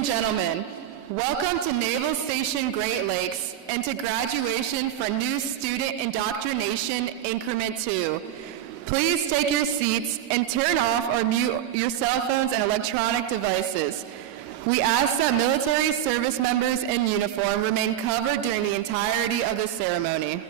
and gentlemen, welcome to Naval Station Great Lakes and to graduation for new student indoctrination increment 2. Please take your seats and turn off or mute your cell phones and electronic devices. We ask that military service members in uniform remain covered during the entirety of the ceremony.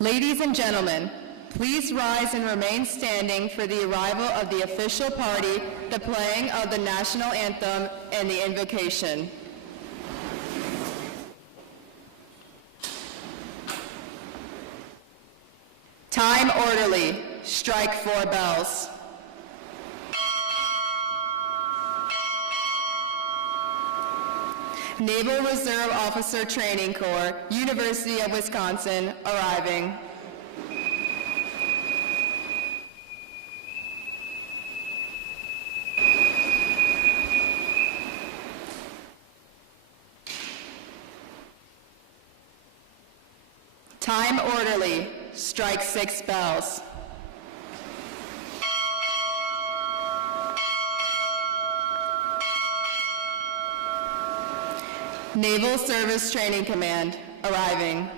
Ladies and gentlemen, please rise and remain standing for the arrival of the official party, the playing of the national anthem, and the invocation. Time orderly, strike 4 bells. Naval Reserve Officer Training Corps, University of Wisconsin, arriving. Time orderly, strike 6 bells. Naval Service Training Command, arriving.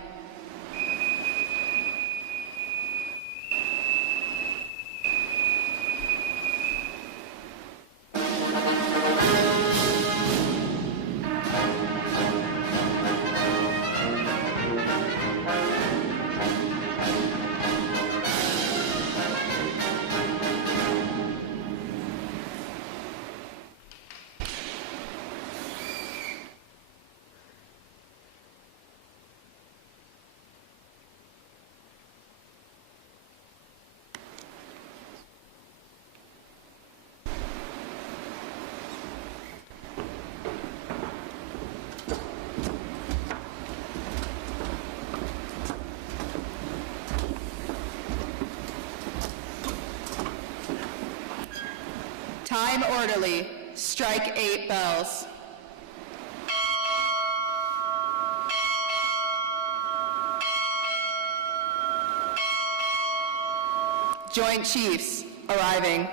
Time orderly, strike 8 bells. Joint Chiefs, arriving.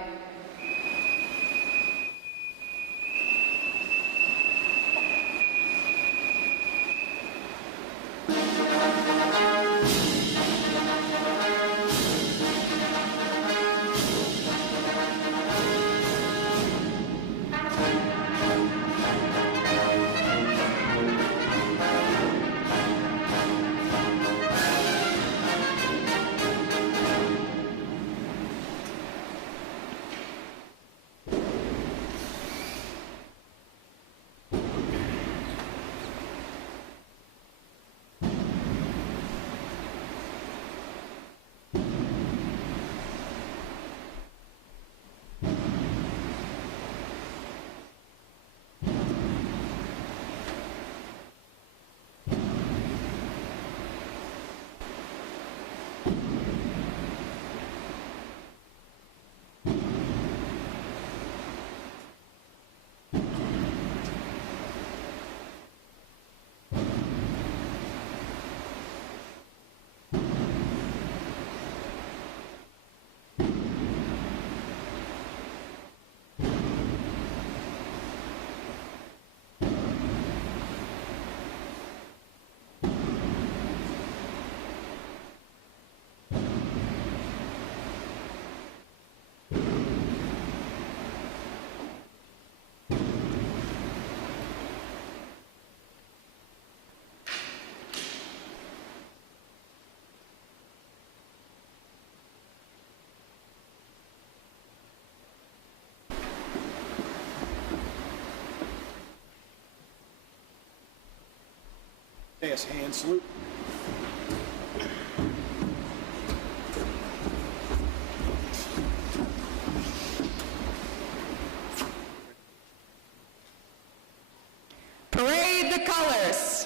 Yes, hand salute. Parade the colors.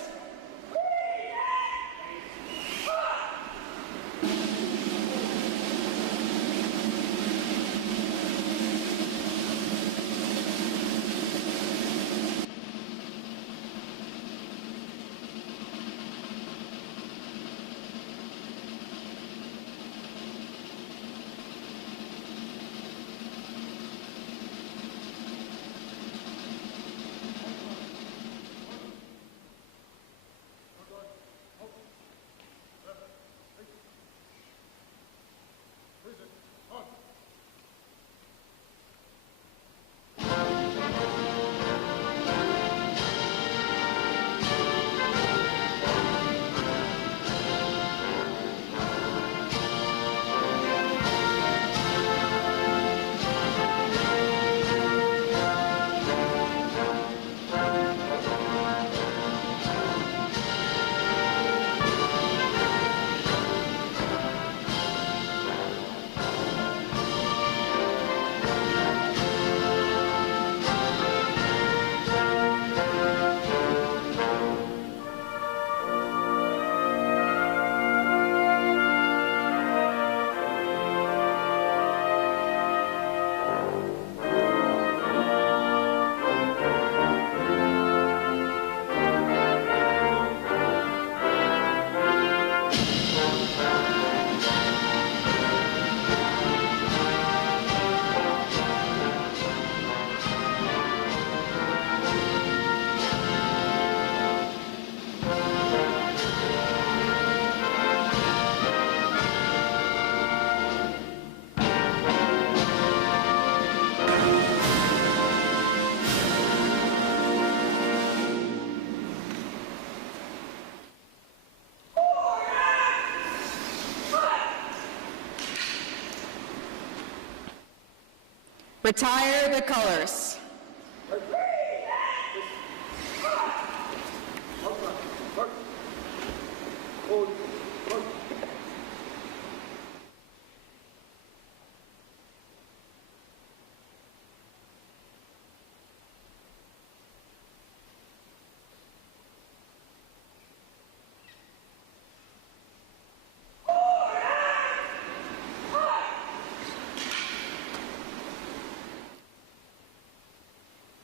Retire the colors.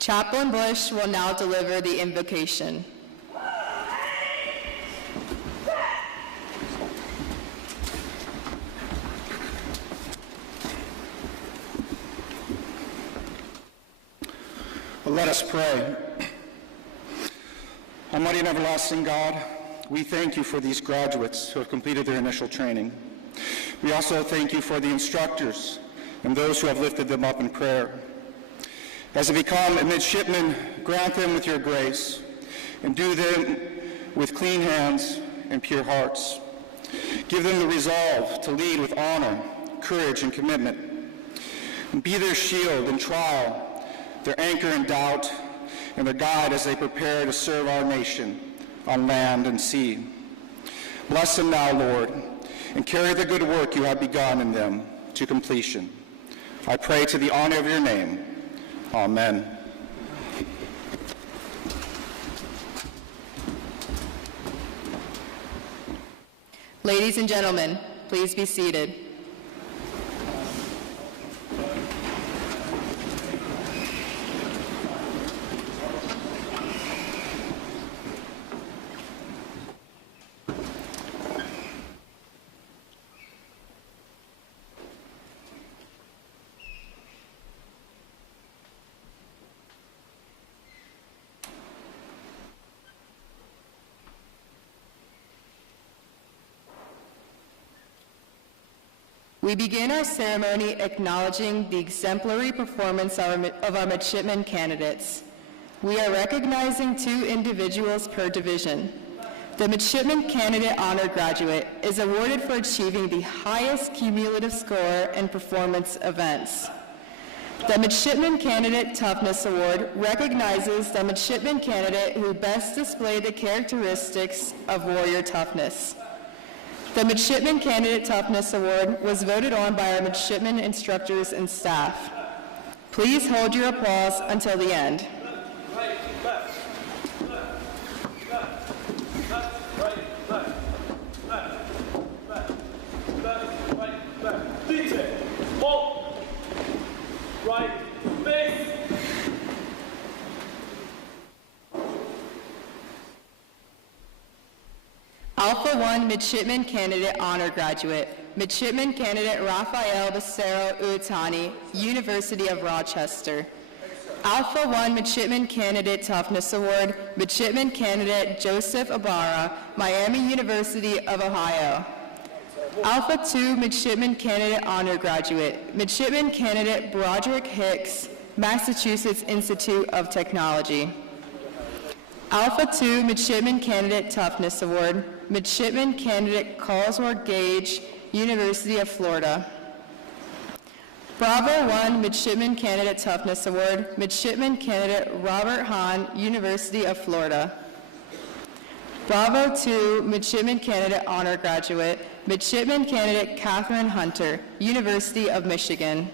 Chaplain Bush will now deliver the invocation. Well, let us pray. Almighty and everlasting God, we thank you for these graduates who have completed their initial training. We also thank you for the instructors and those who have lifted them up in prayer. As they become a midshipman, grant them with your grace, and do them with clean hands and pure hearts. Give them the resolve to lead with honor, courage, and commitment. And be their shield in trial, their anchor in doubt, and their guide as they prepare to serve our nation on land and sea. Bless them now, Lord, and carry the good work you have begun in them to completion. I pray to the honor of your name. Amen. Ladies and gentlemen, please be seated. We begin our ceremony acknowledging the exemplary performance of our midshipman candidates. We are recognizing 2 individuals per division. The Midshipman Candidate Honor Graduate is awarded for achieving the highest cumulative score in performance events. The Midshipman Candidate Toughness Award recognizes the midshipman candidate who best displayed the characteristics of warrior toughness. The Midshipman Candidate Toughness Award was voted on by our midshipman instructors and staff. Please hold your applause until the end. Alpha 1 Midshipman Candidate Honor Graduate, Midshipman Candidate Rafael Becerro Uitani, University of Rochester. Alpha 1 Midshipman Candidate Toughness Award, Midshipman Candidate Joseph Ibarra, Miami University of Ohio. Alpha 2 Midshipman Candidate Honor Graduate, Midshipman Candidate Broderick Hicks, Massachusetts Institute of Technology. Alpha 2 Midshipman Candidate Toughness Award, Midshipman Candidate Carswell Gage, University of Florida. Bravo 1 Midshipman Candidate Toughness Award, Midshipman Candidate Robert Hahn, University of Florida. Bravo 2 Midshipman Candidate Honor Graduate, Midshipman Candidate Catherine Hunter, University of Michigan.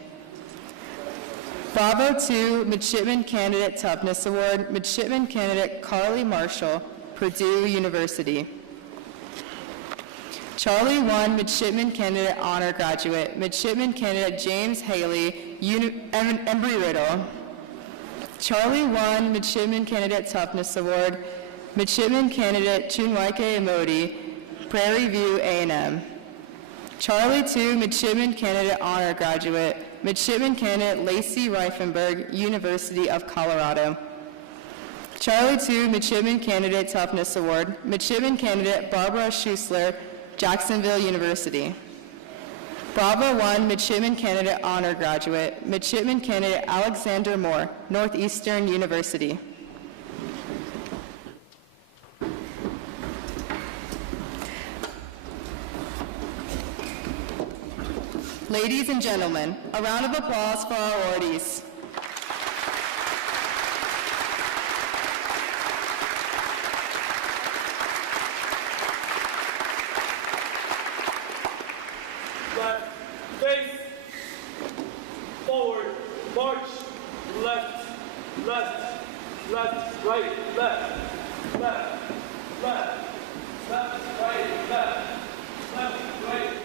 Bravo 2 Midshipman Candidate Toughness Award, Midshipman Candidate Carly Marshall, Purdue University. Charlie 1 Midshipman Candidate Honor Graduate, Midshipman Candidate James Haley, Embry-Riddle. Charlie 1 Midshipman Candidate Toughness Award, Midshipman Candidate Chunwaike Emoti, Prairie View A&M. Charlie 2 Midshipman Candidate Honor Graduate, Midshipman Candidate Lacey Reifenberg, University of Colorado. Charlie 2 Midshipman Candidate Toughness Award, Midshipman Candidate Barbara Schussler, Jacksonville University. Bravo 1 Midshipman Candidate Honor Graduate, Midshipman Candidate Alexander Moore, Northeastern University. Ladies and gentlemen, a round of applause for our awardees. Left, face, forward, march, left, left, left, right, left, left, left, left, right, left, left, right, left.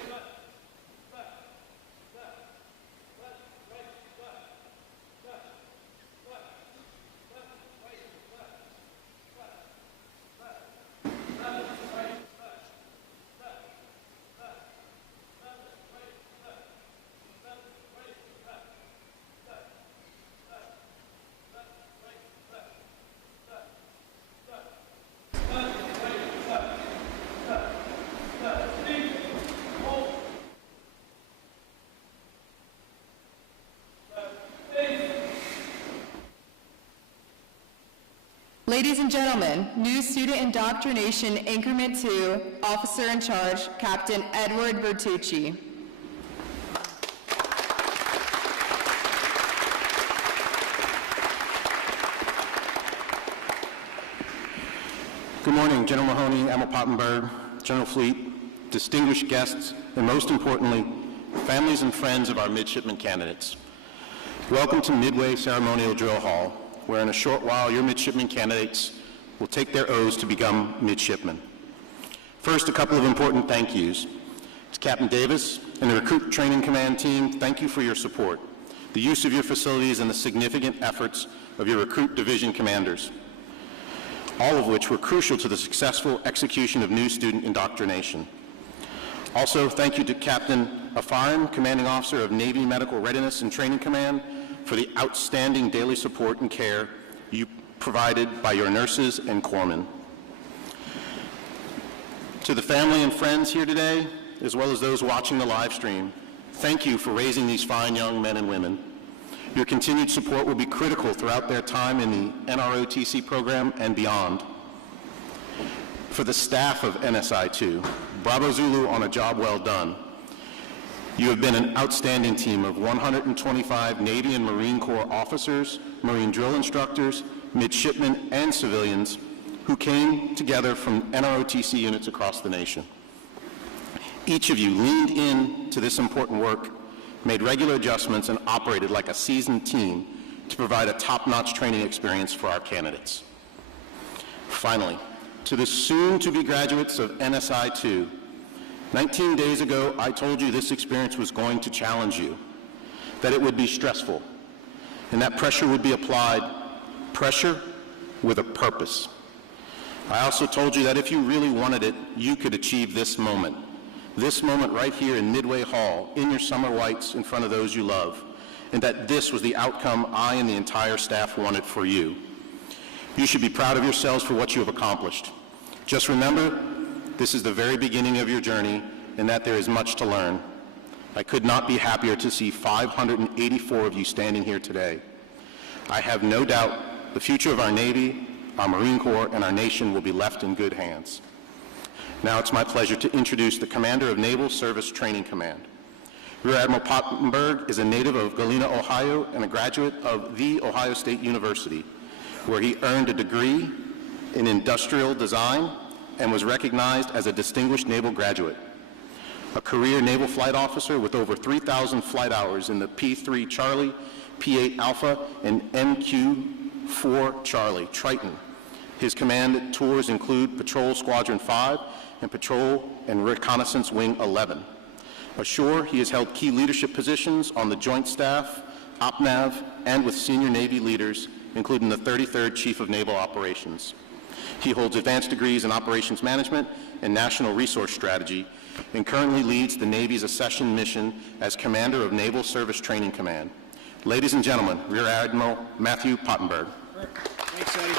Ladies and gentlemen, new student indoctrination increment 2, officer in charge, Captain Edward Bertucci. Good morning, General Mahoney, Admiral Pottenberg, General Fleet, distinguished guests, and most importantly, families and friends of our midshipman candidates. Welcome to Midway Ceremonial Drill Hall, where in a short while your midshipman candidates will take their oaths to become midshipmen. First, a couple of important thank yous. To Captain Davis and the Recruit Training Command team, thank you for your support, the use of your facilities, and the significant efforts of your recruit division commanders, all of which were crucial to the successful execution of new student indoctrination. Also, thank you to Captain Erin, Commanding Officer of Navy Medical Readiness and Training Command, for the outstanding daily support and care you provided by your nurses and corpsmen. To the family and friends here today, as well as those watching the live stream, thank you for raising these fine young men and women. Your continued support will be critical throughout their time in the ROTC program and beyond. For the staff of NSI-2, Bravo Zulu on a job well done. You have been an outstanding team of 125 Navy and Marine Corps officers, Marine drill instructors, midshipmen, and civilians who came together from NROTC units across the nation. Each of you leaned in to this important work, made regular adjustments, and operated like a seasoned team to provide a top-notch training experience for our candidates. Finally, to the soon-to-be graduates of NSI-2, 19 days ago, I told you this experience was going to challenge you, that it would be stressful, and that pressure would be applied, pressure with a purpose. I also told you that if you really wanted it, you could achieve this moment right here in Midway Hall, in your summer whites, in front of those you love, and that this was the outcome I and the entire staff wanted for you. You should be proud of yourselves for what you have accomplished. Just remember, this is the very beginning of your journey, and that there is much to learn. I could not be happier to see 584 of you standing here today. I have no doubt the future of our Navy, our Marine Corps, and our nation will be left in good hands. Now it's my pleasure to introduce the Commander of Naval Service Training Command. Rear Admiral Pottenberg is a native of Galena, Ohio, and a graduate of The Ohio State University, where he earned a degree in industrial design and was recognized as a distinguished naval graduate. A career naval flight officer with over 3,000 flight hours in the P-3 Charlie, P-8 Alpha, and MQ-4 Charlie, Triton. His command tours include Patrol Squadron 5 and Patrol and Reconnaissance Wing 11. Ashore, he has held key leadership positions on the Joint Staff, OPNAV, and with senior Navy leaders, including the 33rd Chief of Naval Operations. He holds advanced degrees in Operations Management and National Resource Strategy, and currently leads the Navy's accession mission as Commander of Naval Service Training Command. Ladies and gentlemen, Rear Admiral Matthew Pottenberg. Thanks, Eddie.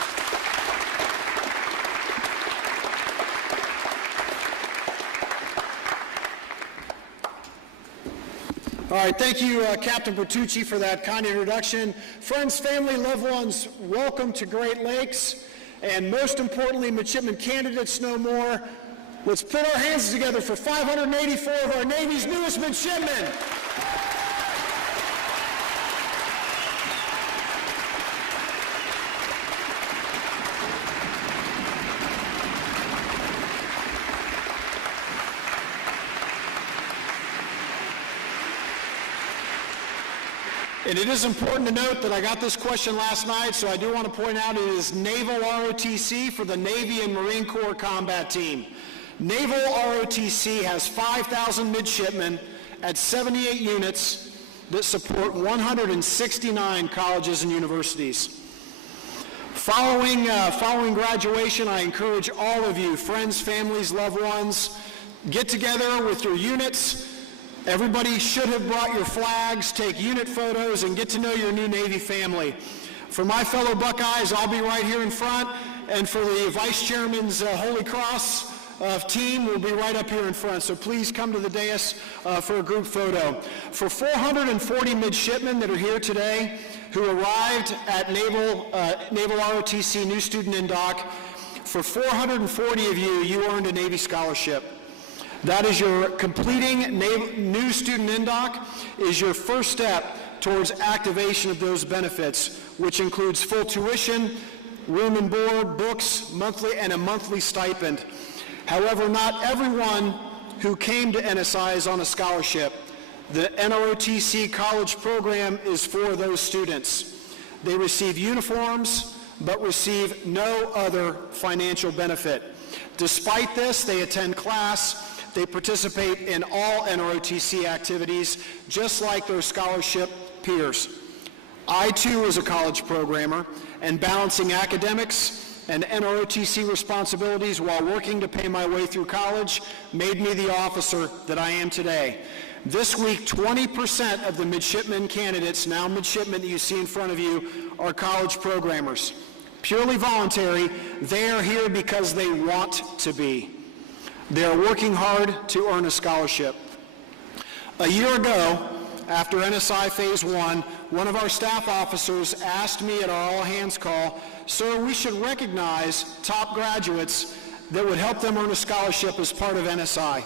All right, thank you, Captain Bertucci, for that kind introduction. Friends, family, loved ones, welcome to Great Lakes. And most importantly, midshipman candidates no more. Let's put our hands together for 584 of our Navy's newest midshipmen. And it is important to note that I got this question last night, so I do want to point out it is Naval ROTC for the Navy and Marine Corps Combat Team. Naval ROTC has 5,000 midshipmen at 78 units that support 169 colleges and universities. Following graduation, I encourage all of you, friends, families, loved ones, get together with your units. Everybody should have brought your flags, take unit photos, and get to know your new Navy family. For my fellow Buckeyes, I'll be right here in front, and for the Vice Chairman's Holy Cross team, will be right up here in front. So please come to the dais for a group photo. For 440 midshipmen that are here today who arrived at Naval ROTC New Student in Doc, for 440 of you, you earned a Navy scholarship. That is your completing New Student in Doc is your first step towards activation of those benefits, which includes full tuition, room and board, books, monthly, and a monthly stipend. However, not everyone who came to NSI is on a scholarship. The NROTC college program is for those students. They receive uniforms, but receive no other financial benefit. Despite this, they attend class. They participate in all NROTC activities, just like their scholarship peers. I, too, was a college programmer, and balancing academics and NROTC responsibilities while working to pay my way through college made me the officer that I am today. This week, 20% of the midshipmen candidates, now midshipmen that you see in front of you, are college programmers. Purely voluntary, they are here because they want to be. They are working hard to earn a scholarship. A year ago, after NSI Phase 1, one of our staff officers asked me at our all-hands call, "Sir, we should recognize top graduates that would help them earn a scholarship as part of NSI."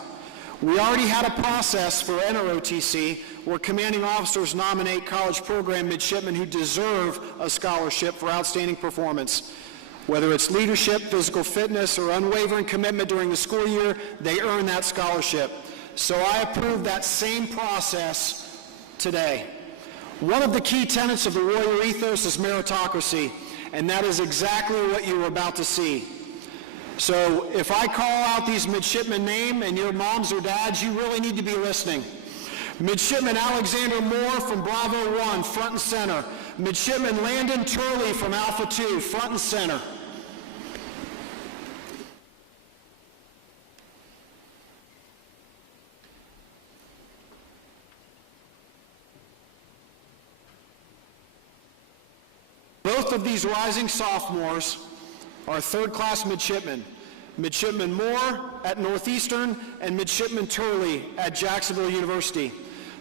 We already had a process for NROTC where commanding officers nominate college program midshipmen who deserve a scholarship for outstanding performance. Whether it's leadership, physical fitness, or unwavering commitment during the school year, they earn that scholarship. So I approve that same process today. One of the key tenets of the Warrior ethos is meritocracy, and that is exactly what you are about to see. So if I call out these midshipmen names and your moms or dads, you really need to be listening. Midshipman Alexander Moore from Bravo 1, front and center. Midshipman Landon Turley from Alpha 2, front and center. Both of these rising sophomores are third-class midshipmen. Midshipman Moore at Northeastern and Midshipman Turley at Jacksonville University.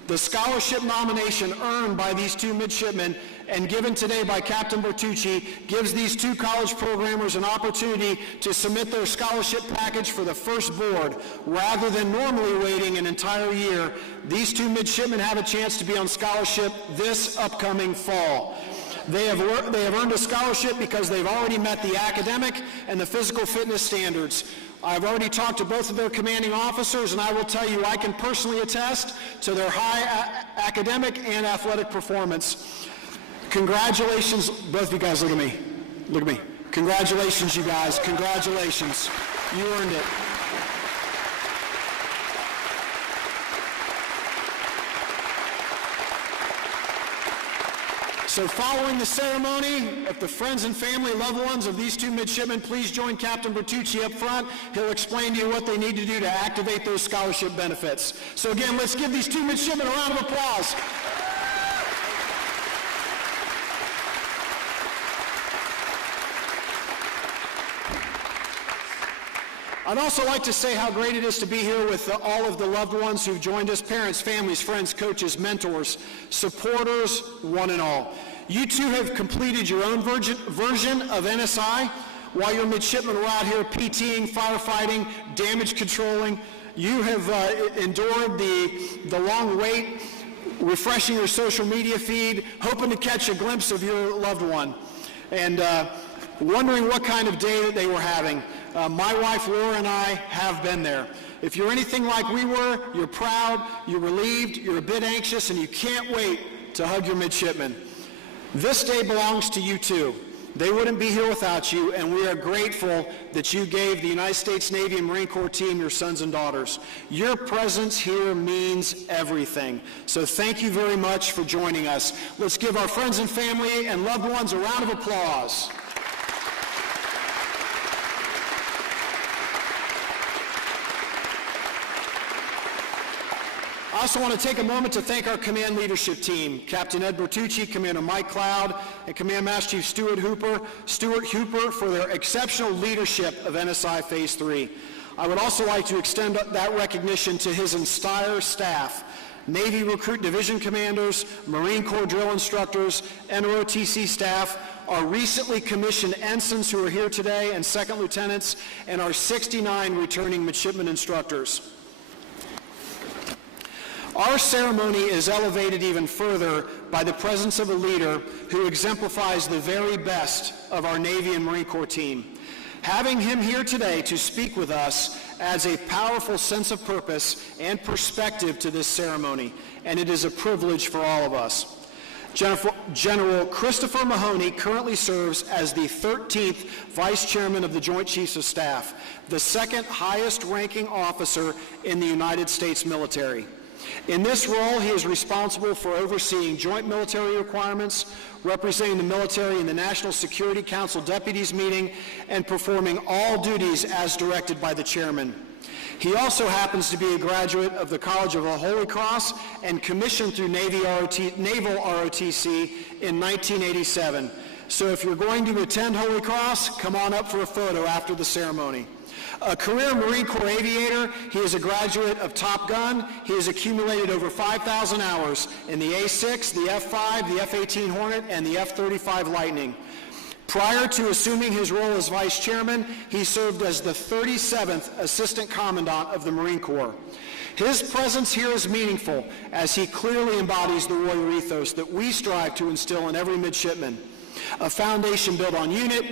The scholarship nomination earned by these two midshipmen and given today by Captain Bertucci gives these two college programmers an opportunity to submit their scholarship package for the first board. Rather than normally waiting an entire year, these two midshipmen have a chance to be on scholarship this upcoming fall. They have earned a scholarship because they've already met the academic and the physical fitness standards. I've already talked to both of their commanding officers, and I will tell you I can personally attest to their high academic and athletic performance. Congratulations, both of you guys, look at me. Look at me. Congratulations, you guys. Congratulations. You earned it. So following the ceremony, if the friends and family, loved ones of these two midshipmen, please join Captain Bertucci up front. He'll explain to you what they need to do to activate those scholarship benefits. So again, let's give these two midshipmen a round of applause. I'd also like to say how great it is to be here with all of the loved ones who've joined us, parents, families, friends, coaches, mentors, supporters, one and all. You too have completed your own version of NSI while your midshipmen were out here PTing, firefighting, damage controlling. You have endured the long wait, refreshing your social media feed, hoping to catch a glimpse of your loved one, and wondering what kind of day that they were having. My wife Laura and I have been there. If you're anything like we were, you're proud, you're relieved, you're a bit anxious, and you can't wait to hug your midshipmen. This day belongs to you too. They wouldn't be here without you, and we are grateful that you gave the United States Navy and Marine Corps team your sons and daughters. Your presence here means everything. So thank you very much for joining us. Let's give our friends and family and loved ones a round of applause. I also want to take a moment to thank our command leadership team, Captain Ed Bertucci, Commander Mike Cloud, and Command Master Chief Stuart Hooper for their exceptional leadership of NSI Phase 3. I would also like to extend that recognition to his entire staff, Navy Recruit Division Commanders, Marine Corps drill instructors, ROTC staff, our recently commissioned ensigns who are here today, and second lieutenants, and our 69 returning midshipman instructors. Our ceremony is elevated even further by the presence of a leader who exemplifies the very best of our Navy and Marine Corps team. Having him here today to speak with us adds a powerful sense of purpose and perspective to this ceremony, and it is a privilege for all of us. General Christopher Mahoney currently serves as the 13th Vice Chairman of the Joint Chiefs of Staff, the second highest ranking officer in the United States military. In this role, he is responsible for overseeing joint military requirements, representing the military in the National Security Council Deputies Meeting, and performing all duties as directed by the chairman. He also happens to be a graduate of the College of the Holy Cross and commissioned through Naval ROTC in 1987. So if you're going to attend Holy Cross, come on up for a photo after the ceremony. A career Marine Corps aviator, he is a graduate of Top Gun. He has accumulated over 5,000 hours in the A-6, the F-5, the F-18 Hornet, and the F-35 Lightning. Prior to assuming his role as Vice Chairman, he served as the 37th Assistant Commandant of the Marine Corps. His presence here is meaningful as he clearly embodies the warrior ethos that we strive to instill in every midshipman. A foundation built on unit,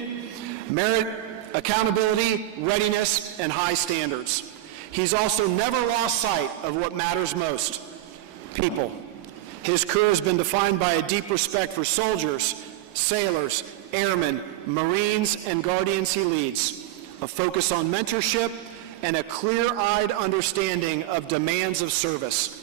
merit, accountability, readiness, and high standards. He's also never lost sight of what matters most, people. His career has been defined by a deep respect for soldiers, sailors, airmen, Marines, and guardians he leads, a focus on mentorship, and a clear-eyed understanding of demands of service.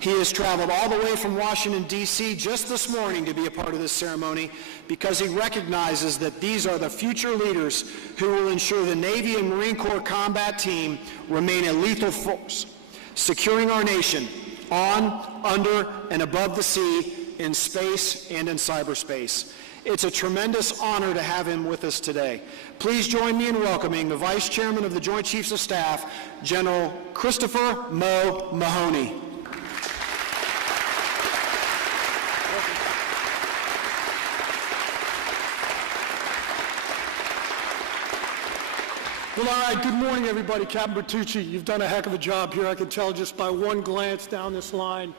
He has traveled all the way from Washington, D.C. just this morning to be a part of this ceremony because he recognizes that these are the future leaders who will ensure the Navy and Marine Corps combat team remain a lethal force, securing our nation on, under, and above the sea, in space and in cyberspace. It's a tremendous honor to have him with us today. Please join me in welcoming the Vice Chairman of the Joint Chiefs of Staff, General Christopher Mo Mahoney. Well, all right, good morning, everybody. Captain Bertucci, you've done a heck of a job here. I can tell just by one glance down this line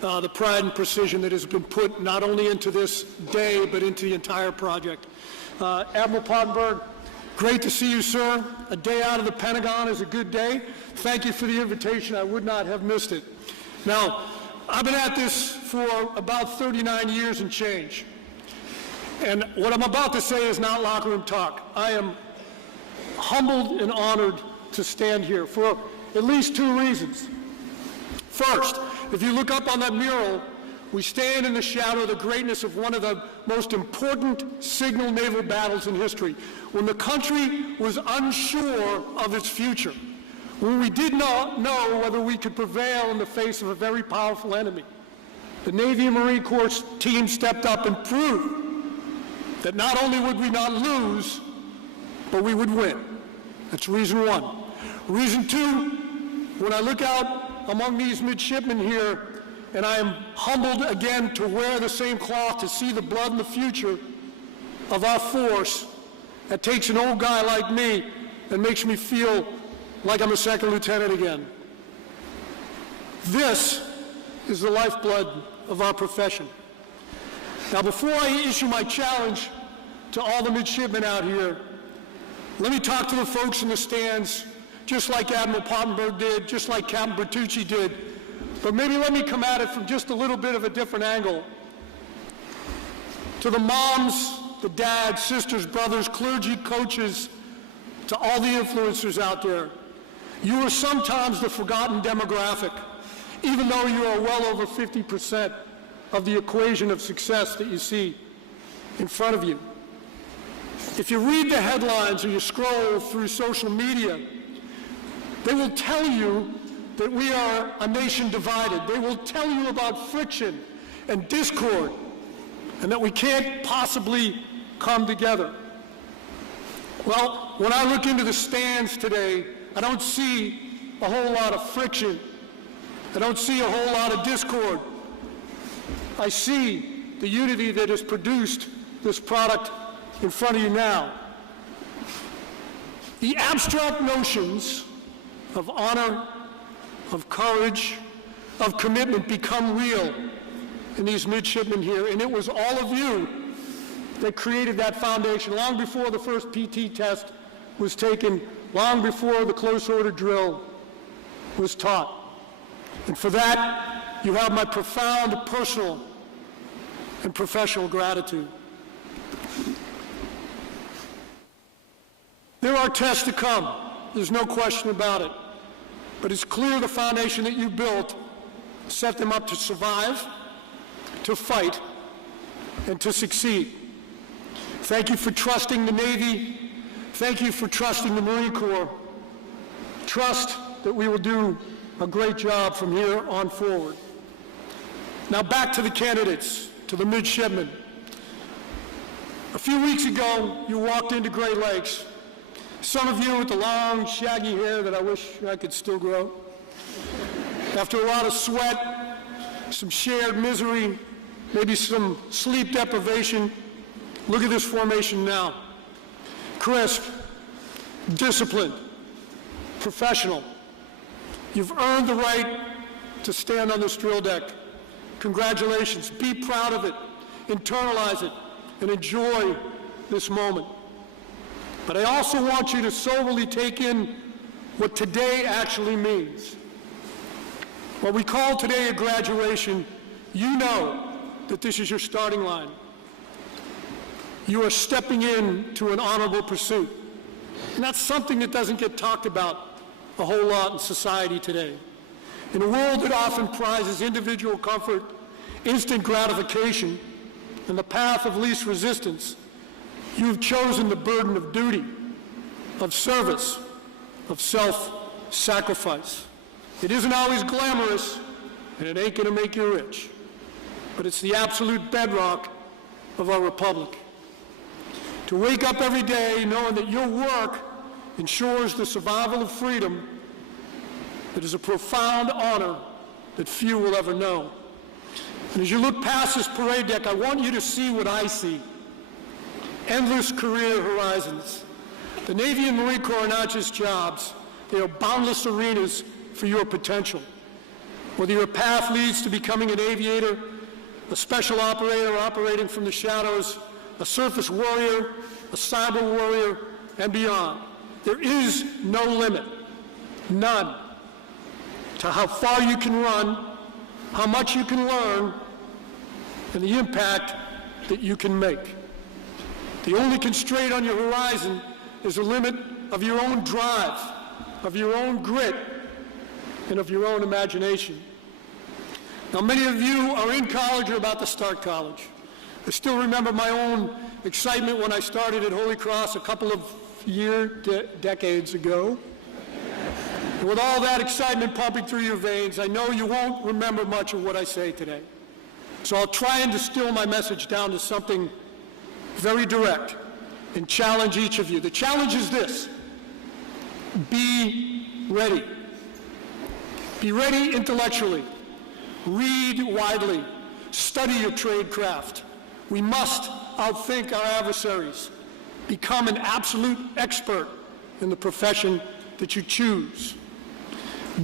the pride and precision that has been put not only into this day, but into the entire project. Admiral Pottenberg, great to see you, sir. A day out of the Pentagon is a good day. Thank you for the invitation. I would not have missed it. Now, I've been at this for about 39 years and change. And what I'm about to say is not locker room talk. I am humbled and honored to stand here for at least two reasons. First, if you look up on that mural, we stand in the shadow of the greatness of one of the most important signal naval battles in history, when the country was unsure of its future, when we did not know whether we could prevail in the face of a very powerful enemy. The Navy and Marine Corps team stepped up and proved that not only would we not lose, but we would win. That's reason one. Reason two, when I look out among these midshipmen here, and I am humbled again to wear the same cloth to see the blood and the future of our force, that takes an old guy like me and makes me feel like I'm a second lieutenant again. This is the lifeblood of our profession. Now, before I issue my challenge to all the midshipmen out here, let me talk to the folks in the stands, just like Admiral Pottenberg did, just like Captain Bertucci did, but maybe let me come at it from just a little bit of a different angle To the moms, the dads, sisters, brothers, clergy, coaches, to all the influencers out there, you are sometimes the forgotten demographic, even though you are well over 50% of the equation of success that you see in front of you. If you read the headlines or you scroll through social media, they will tell you that we are a nation divided. They will tell you about friction and discord and that we can't possibly come together. Well, when I look into the stands today, I don't see a whole lot of friction. I don't see a whole lot of discord. I see the unity that has produced this product in front of you now. The abstract notions of honor, of courage, of commitment become real in these midshipmen here, and it was all of you that created that foundation long before the first PT test was taken, long before the close order drill was taught. And for that, you have my profound personal and professional gratitude. There are tests to come, there's no question about it. But it's clear the foundation that you built set them up to survive, to fight, and to succeed. Thank you for trusting the Navy. Thank you for trusting the Marine Corps. Trust that we will do a great job from here on forward. Now back to the candidates, to the midshipmen. A few weeks ago, you walked into Great Lakes. Some of you with the long, shaggy hair that I wish I could still grow. After a lot of sweat, some shared misery, maybe some sleep deprivation, look at this formation now. Crisp, disciplined, professional. You've earned the right to stand on this drill deck. Congratulations. Be proud of it, internalize it, and enjoy this moment. But I also want you to soberly take in what today actually means. What we call today a graduation, you know that this is your starting line. You are stepping into an honorable pursuit. And that's something that doesn't get talked about a whole lot in society today. In a world that often prizes individual comfort, instant gratification, and the path of least resistance, you've chosen the burden of duty, of service, of self-sacrifice. It isn't always glamorous, and it ain't gonna make you rich, but it's the absolute bedrock of our republic. To wake up every day knowing that your work ensures the survival of freedom, it is a profound honor that few will ever know. And as you look past this parade deck, I want you to see what I see. Endless career horizons. The Navy and Marine Corps are not just jobs, they are boundless arenas for your potential. Whether your path leads to becoming an aviator, a special operator operating from the shadows, a surface warrior, a cyber warrior, and beyond, there is no limit, none, to how far you can run, how much you can learn, and the impact that you can make. The only constraint on your horizon is the limit of your own drive, of your own grit, and of your own imagination. Now, many of you are in college or about to start college. I still remember my own excitement when I started at Holy Cross a couple of decades ago. And with all that excitement pumping through your veins, I know you won't remember much of what I say today. So I'll try and distill my message down to something very direct and challenge each of you. The challenge is this: be ready. Be ready intellectually. Read widely. Study your trade craft. We must outthink our adversaries. Become an absolute expert in the profession that you choose.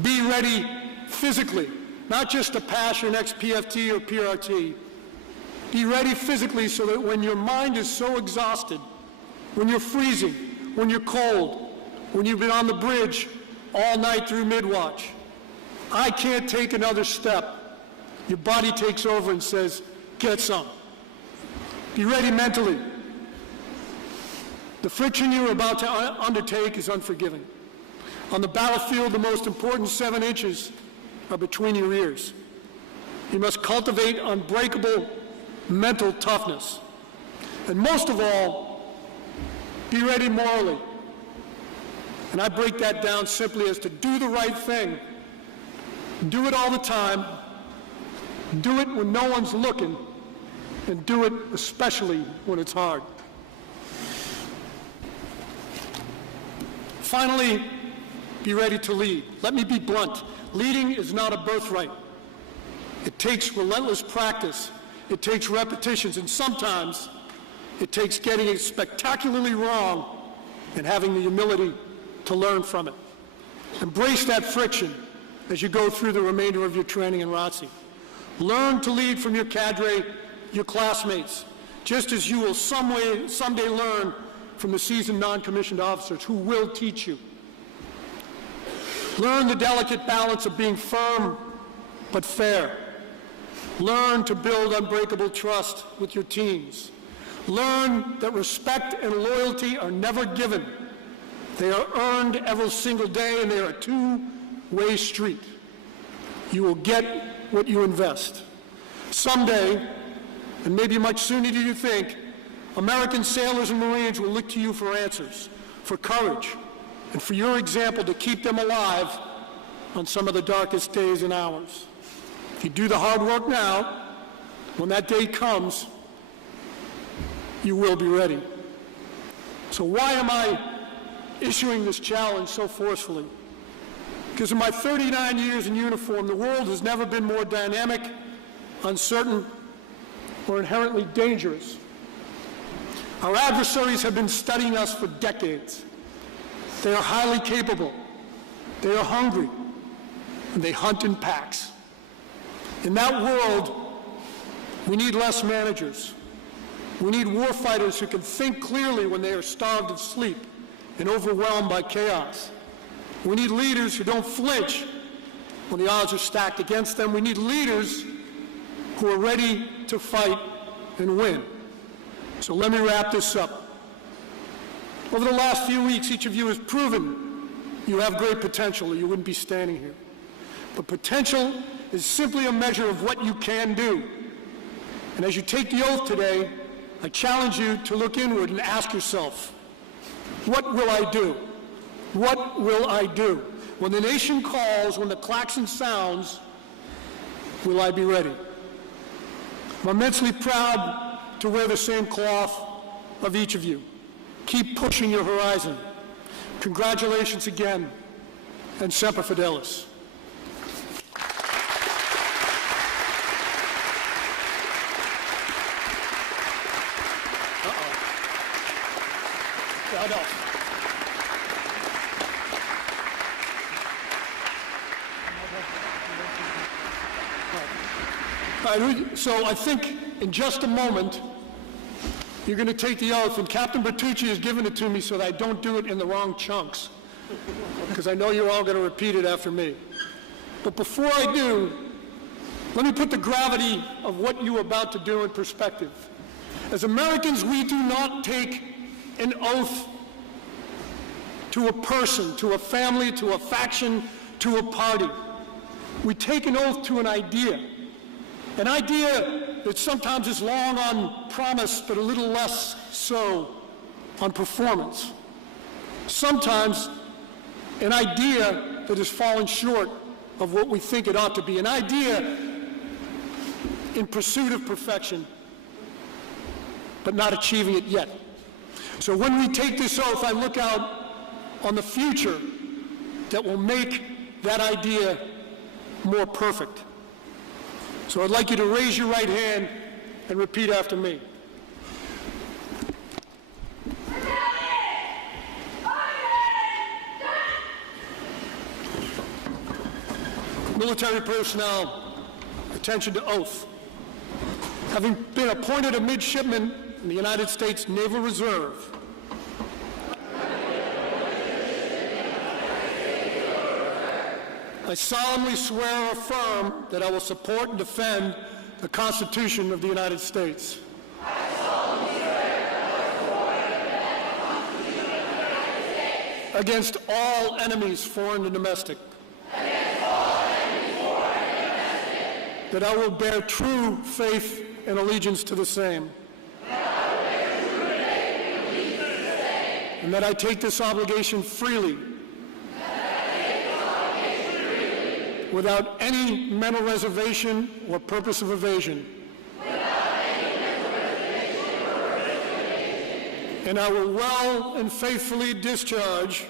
Be ready physically, not just to pass your next PFT or PRT. Be ready physically so that when your mind is so exhausted, when you're freezing, when you're cold, when you've been on the bridge all night through mid-watch, I can't take another step. Your body takes over and says, get some. Be ready mentally. The friction you are about to undertake is unforgiving. On the battlefield, the most important 7 inches are between your ears. You must cultivate unbreakable mental toughness. And most of all, be ready morally. And I break that down simply as to do the right thing. Do it all the time. Do it when no one's looking. And do it especially when it's hard. Finally, be ready to lead. Let me be blunt. Leading is not a birthright. It takes relentless practice. It takes repetitions, and sometimes it takes getting it spectacularly wrong and having the humility to learn from it. Embrace that friction as you go through the remainder of your training in ROTC. Learn to lead from your cadre, your classmates, just as you will someday learn from the seasoned non-commissioned officers who will teach you. Learn the delicate balance of being firm but fair. Learn to build unbreakable trust with your teams. Learn that respect and loyalty are never given. They are earned every single day, and they are a two-way street. You will get what you invest. Someday, and maybe much sooner than you think, American sailors and Marines will look to you for answers, for courage, and for your example to keep them alive on some of the darkest days and hours. If you do the hard work now, when that day comes, you will be ready. So why am I issuing this challenge so forcefully? Because in my 39 years in uniform, the world has never been more dynamic, uncertain, or inherently dangerous. Our adversaries have been studying us for decades. They are highly capable, they are hungry, and they hunt in packs. In that world, we need less managers. We need warfighters who can think clearly when they are starved of sleep and overwhelmed by chaos. We need leaders who don't flinch when the odds are stacked against them. We need leaders who are ready to fight and win. So let me wrap this up. Over the last few weeks, each of you has proven you have great potential, or you wouldn't be standing here. But potential is simply a measure of what you can do. And as you take the oath today, I challenge you to look inward and ask yourself, what will I do? What will I do? When the nation calls, when the klaxon sounds, will I be ready? I'm immensely proud to wear the same cloth of each of you. Keep pushing your horizon. Congratulations again, and Semper Fidelis. All right, so I think in just a moment, you're going to take the oath, and Captain Bertucci has given it to me so that I don't do it in the wrong chunks, because I know you're all going to repeat it after me. But before I do, let me put the gravity of what you're about to do in perspective. As Americans, we do not take an oath to a person, to a family, to a faction, to a party. We take an oath to an idea that sometimes is long on promise, but a little less so on performance. Sometimes an idea that has fallen short of what we think it ought to be, an idea in pursuit of perfection, but not achieving it yet. So when we take this oath, I look out on the future that will make that idea more perfect. So I'd like you to raise your right hand and repeat after me. Military personnel, attention to oath. Having been appointed a midshipman in the United States Naval Reserve, I solemnly swear or affirm that I will support and defend the Constitution of the United States. I against all enemies, foreign and domestic, that I will bear true faith and allegiance to the same, and that I take this obligation freely, without any mental reservation or purpose of evasion. And I will well and faithfully discharge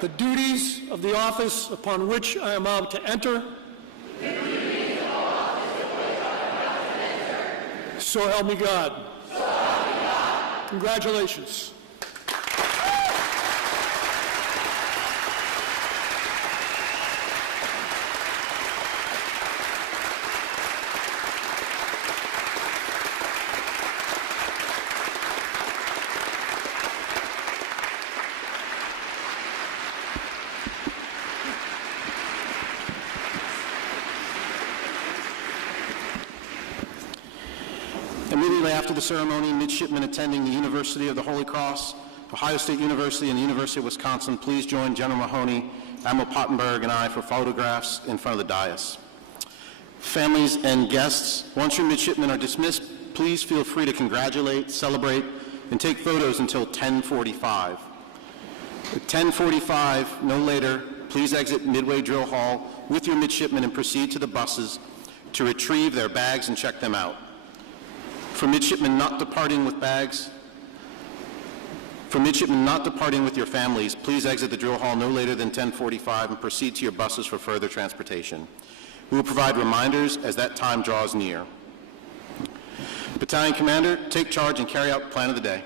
the duties of the office upon which I am about to enter. So help me God. Congratulations. Immediately after the ceremony, midshipmen attending the University of the Holy Cross, Ohio State University, and the University of Wisconsin, please join General Mahoney, Admiral Pottenberg, and I for photographs in front of the dais. Families and guests, once your midshipmen are dismissed, please feel free to congratulate, celebrate, and take photos until 10:45. At 10:45, no later, please exit Midway Drill Hall with your midshipmen and proceed to the buses to retrieve their bags and check them out. For midshipmen not departing with bags, for midshipmen not departing with your families, please exit the drill hall no later than 10:45 and proceed to your buses for further transportation. We will provide reminders as that time draws near. Battalion Commander, take charge and carry out the plan of the day.